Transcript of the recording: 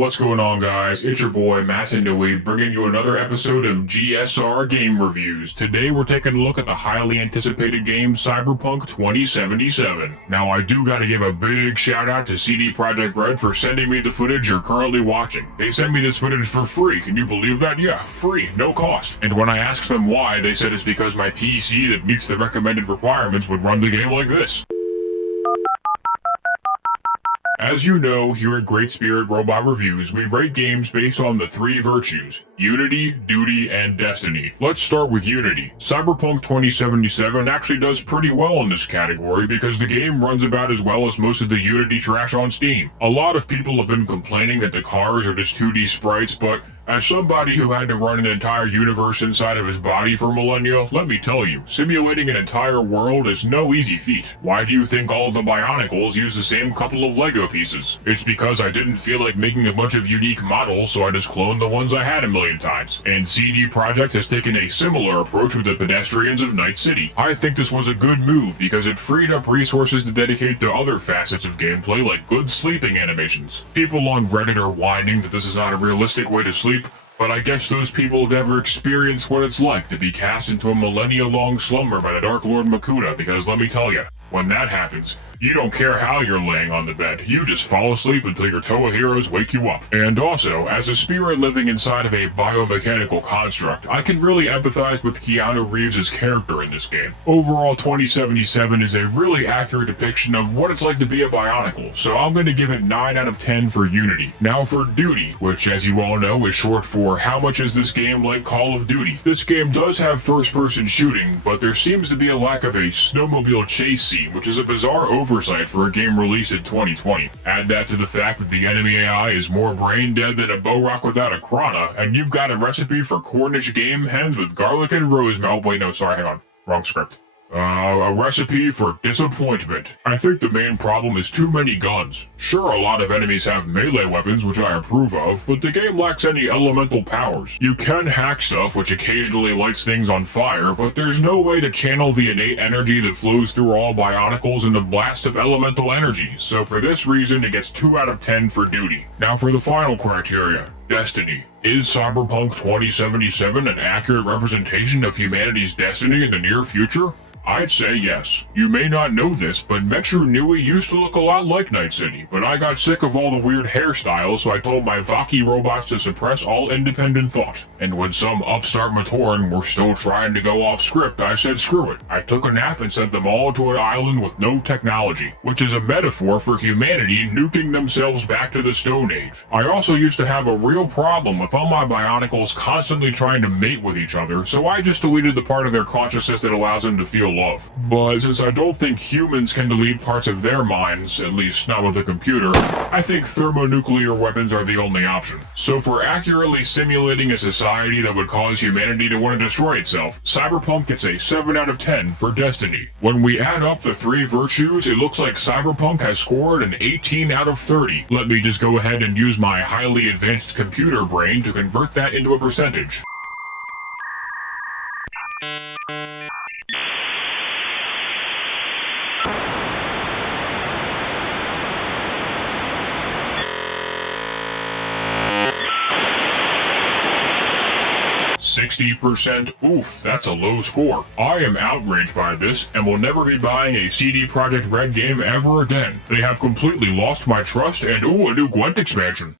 What's going on, guys? It's your boy Matt and Nui, bringing you another episode of GSR Game Reviews. Today we're taking a look at the highly anticipated game Cyberpunk 2077. Now I do gotta give a big shout out to CD Projekt Red for sending me the footage you're currently watching. They sent me this footage for free, can you believe that? Yeah, free, no cost. And when I asked them why, they said it's because my PC that meets the recommended requirements would run the game like this. As you know, here at Great Spirit Robot Reviews, we rate games based on the three virtues: Unity, Duty, and Destiny. Let's start with Unity. Cyberpunk 2077 actually does pretty well in this category because the game runs about as well as most of the Unity trash on Steam. A lot of people have been complaining that the cars are just 2D sprites, but as somebody who had to run an entire universe inside of his body for millennia, let me tell you, simulating an entire world is no easy feat. Why do you think all of the Bionicles use the same couple of Lego pieces? It's because I didn't feel like making a bunch of unique models, so I just cloned the ones I had a million times. And CD Projekt has taken a similar approach with the pedestrians of Night City. I think this was a good move because it freed up resources to dedicate to other facets of gameplay like good sleeping animations. People on Reddit are whining that this is not a realistic way to sleep, but I guess those people have never experienced what it's like to be cast into a millennia-long slumber by the Dark Lord Makuta, because let me tell you, when that happens, you don't care how you're laying on the bed, you just fall asleep until your Toa heroes wake you up. And also, as a spirit living inside of a biomechanical construct, I can really empathize with Keanu Reeves' character in this game. Overall, 2077 is a really accurate depiction of what it's like to be a Bionicle, so I'm going to give it 9 out of 10 for Unity. Now for Duty, which as you all know is short for how much is this game like Call of Duty. This game does have first-person shooting, but there seems to be a lack of a snowmobile chase scene, which is a bizarre oversight for a game released in 2020. Add that to the fact that the enemy AI is more brain dead than a Borak without a Krana, and you've got a recipe for Cornish game hens with garlic and rosemary. Oh wait, no, sorry, hang on. Wrong script. A recipe for disappointment. I think the main problem is too many guns. Sure, a lot of enemies have melee weapons, which I approve of, but the game lacks any elemental powers. You can hack stuff, which occasionally lights things on fire, but there's no way to channel the innate energy that flows through all Bionicles in the blast of elemental energy, so for this reason it gets 2 out of 10 for Duty. Now for the final criteria, Destiny. Is Cyberpunk 2077 an accurate representation of humanity's destiny in the near future? I'd say yes. You may not know this, but Metru Nui used to look a lot like Night City, but I got sick of all the weird hairstyles, so I told my Vaki robots to suppress all independent thought. And when some upstart Matoran were still trying to go off script, I said screw it. I took a nap and sent them all to an island with no technology, which is a metaphor for humanity nuking themselves back to the Stone Age. I also used to have a real problem with all my Bionicles constantly trying to mate with each other, so I just deleted the part of their consciousness that allows them to feel love. But since I don't think humans can delete parts of their minds, at least not with a computer, I think thermonuclear weapons are the only option. So for accurately simulating a society that would cause humanity to want to destroy itself, Cyberpunk gets a 7 out of 10 for Destiny. When we add up the three virtues, it looks like Cyberpunk has scored an 18 out of 30. Let me just go ahead and use my highly advanced computer brain to convert that into a percentage. 60%, oof, that's a low score. I am outraged by this and will never be buying a CD Projekt Red game ever again. They have completely lost my trust and ooh, a new Gwent expansion.